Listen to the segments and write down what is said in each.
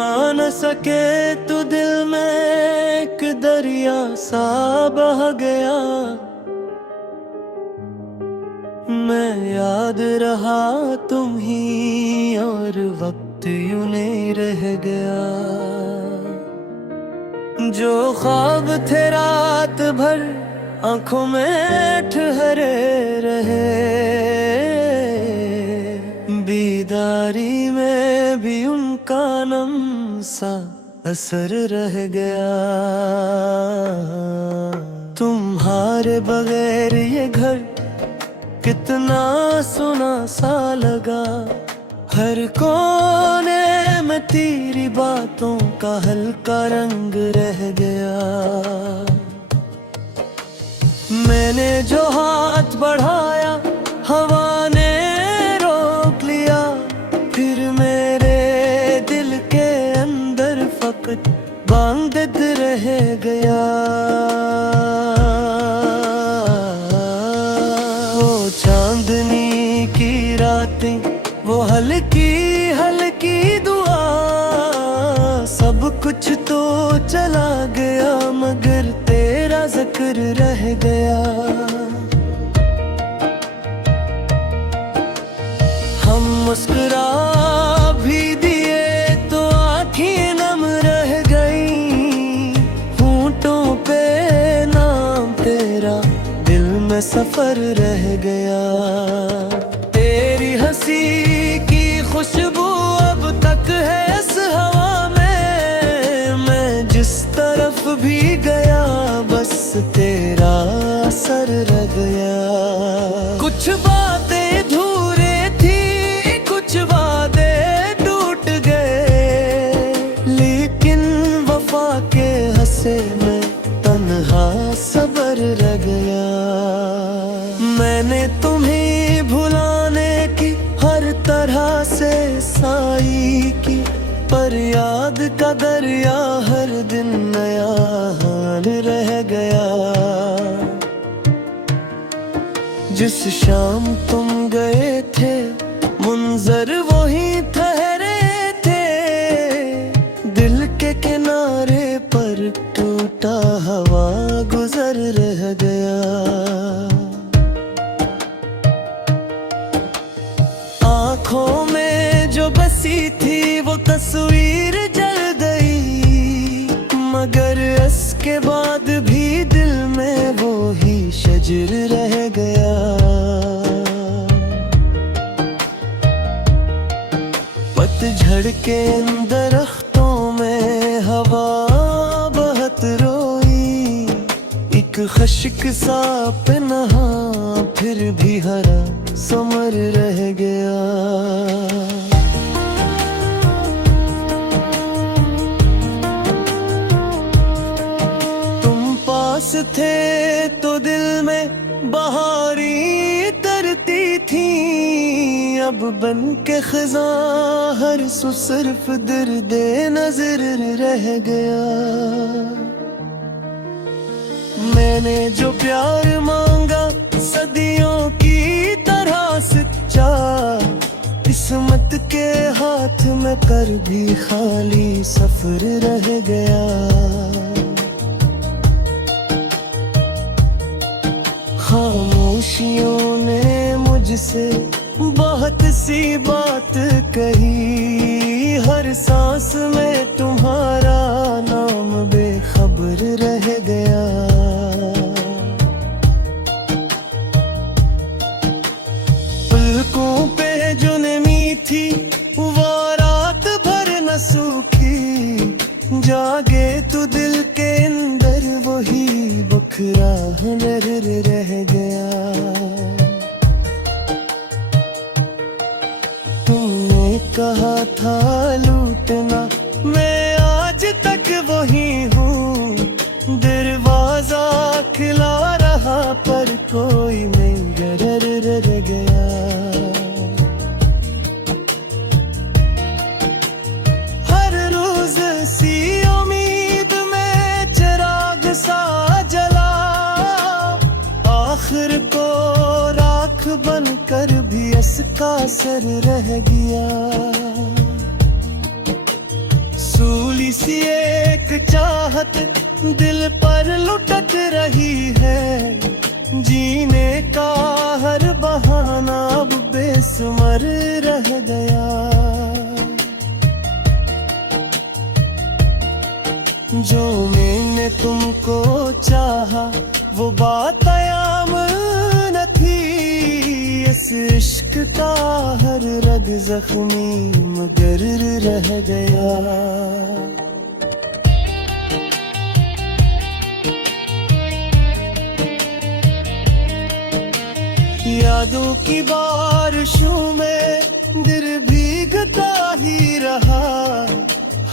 थमा न सके तो दिल में एक दरिया सा बह गया। मैं याद रहा तुम ही और वक्त यूं नहीं रह गया। जो ख्वाब थे रात भर आंखों में ठहरे रहे, बेदारी में भी उनका नम सा असर रह गया। तुम्हारे बगैर ये घर कितना सुना सा लगा। हर कोने में तेरी बातों का हल्का रंग रह गया। मैंने जो हाथ बढ़ाया हवा ने रोक लिया। फिर मेरे दिल के अंदर फकत बांधत रह गया। वो चांदनी की रातें, वो हल्की हल्की दुआ, सब कुछ तो चला गया मगर तेरा जिक्र रह गया। हम मुस्कुरा भी दिए तो आँखें नम रह गई। होंठों पे नाम तेरा दिल में सफर रह गया। तेरी हंसी की खुशबू अब तक है इस हवा में। मैं जिस तरफ भी गया बस तेरा असर रह गया। कुछ बातें अधूरे थी, कुछ वादे टूट गए, लेकिन वफा के हंसे में तन्हा सबर रह गया। मैंने तुम्हें भुलाने की हर तरह से साई की, पर याद का दरिया हर दिन नया हाल रह गया। जिस शाम तुम गए थे मुंजर वहीं ठहरे थे। दिल के किनारे पर टूटा हवा गुजर रह गया। आँखों में जो बसी थी वो तस्वीर जल गई, मगर इसके बाद भी दिल में वो ही शजर रह गया। पतझड़ के अंदर दरख्तों में हवा बहत रोई। एक खश्क सा पे नहा फिर भी हरा समर रह गया। तुम पास थे तो दिल में बहारी तरती थी। अब बन के खज़ां हर सू सिर्फ दर्दे नजर रह गया। मैंने जो प्यार मांगा सदियों की तरह सच्चा, किस्मत के हाथ में कर भी खाली सफर रह गया। खामोशियों ने मुझसे बहुत सी बात कही। हर सांस में तुम्हारा नाम बेखबर रह गया। पलकों पे जो नमी थी वो रात भर न सूखी। जागे तो दिल के अंदर वही बखरा हुनर रह गया। तुमने कहा था लूटना, मैं आज तक वही हूँ। दरवाजा खिला रहा पर कोई नहीं गरर रह गया। हर रोज सी उम्मीद में चिराग सा जला, आखिर को राख बनकर भी इसका असर रह गया। सी एक चाहत दिल पर लुटक रही है, जीने का हर बहाना अब बेसुमर रह गया। जो मैंने तुमको चाहा वो बात आयाम न थी, इस इश्क का हर रग जख्मी मगर रह गया। यादों की बारिशों में दिल भीगता ही रहा,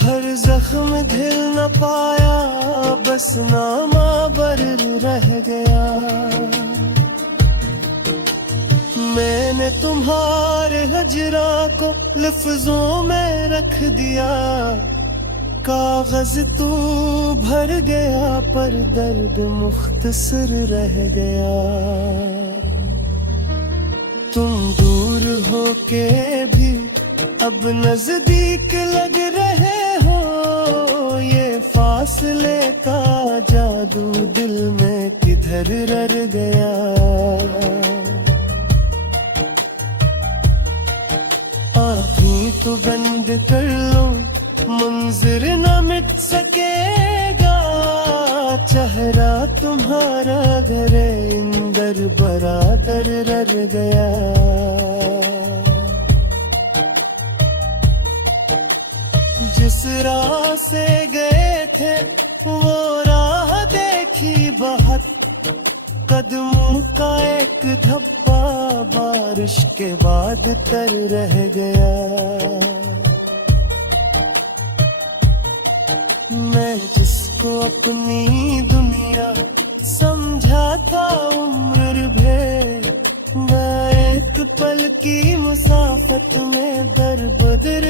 हर जख्म दिल न पाया बस नामा बर रह गया। मैंने तुम्हारे हजरा को लफ्जों में रख दिया, कागज तू भर गया पर दर्द मुख्तसर रह गया। तुम दूर हो के भी अब नजदीक लग रहे हो, ये फासले का जादू दिल में किधर रह गया। आँखें तो बंद कर लो मंजर न मिट सकेगा, चेहरा तुम्हारा घरे इंदर बरादर रह गया। जिस राह से गए थे वो राह देखी बहुत, कदमों का एक धब्बा बारिश के बाद तर रह गया। मैं जिसको अपनी दुनिया समझा था उम्र भर, मैं एक पल की मुसाफत में दर बदर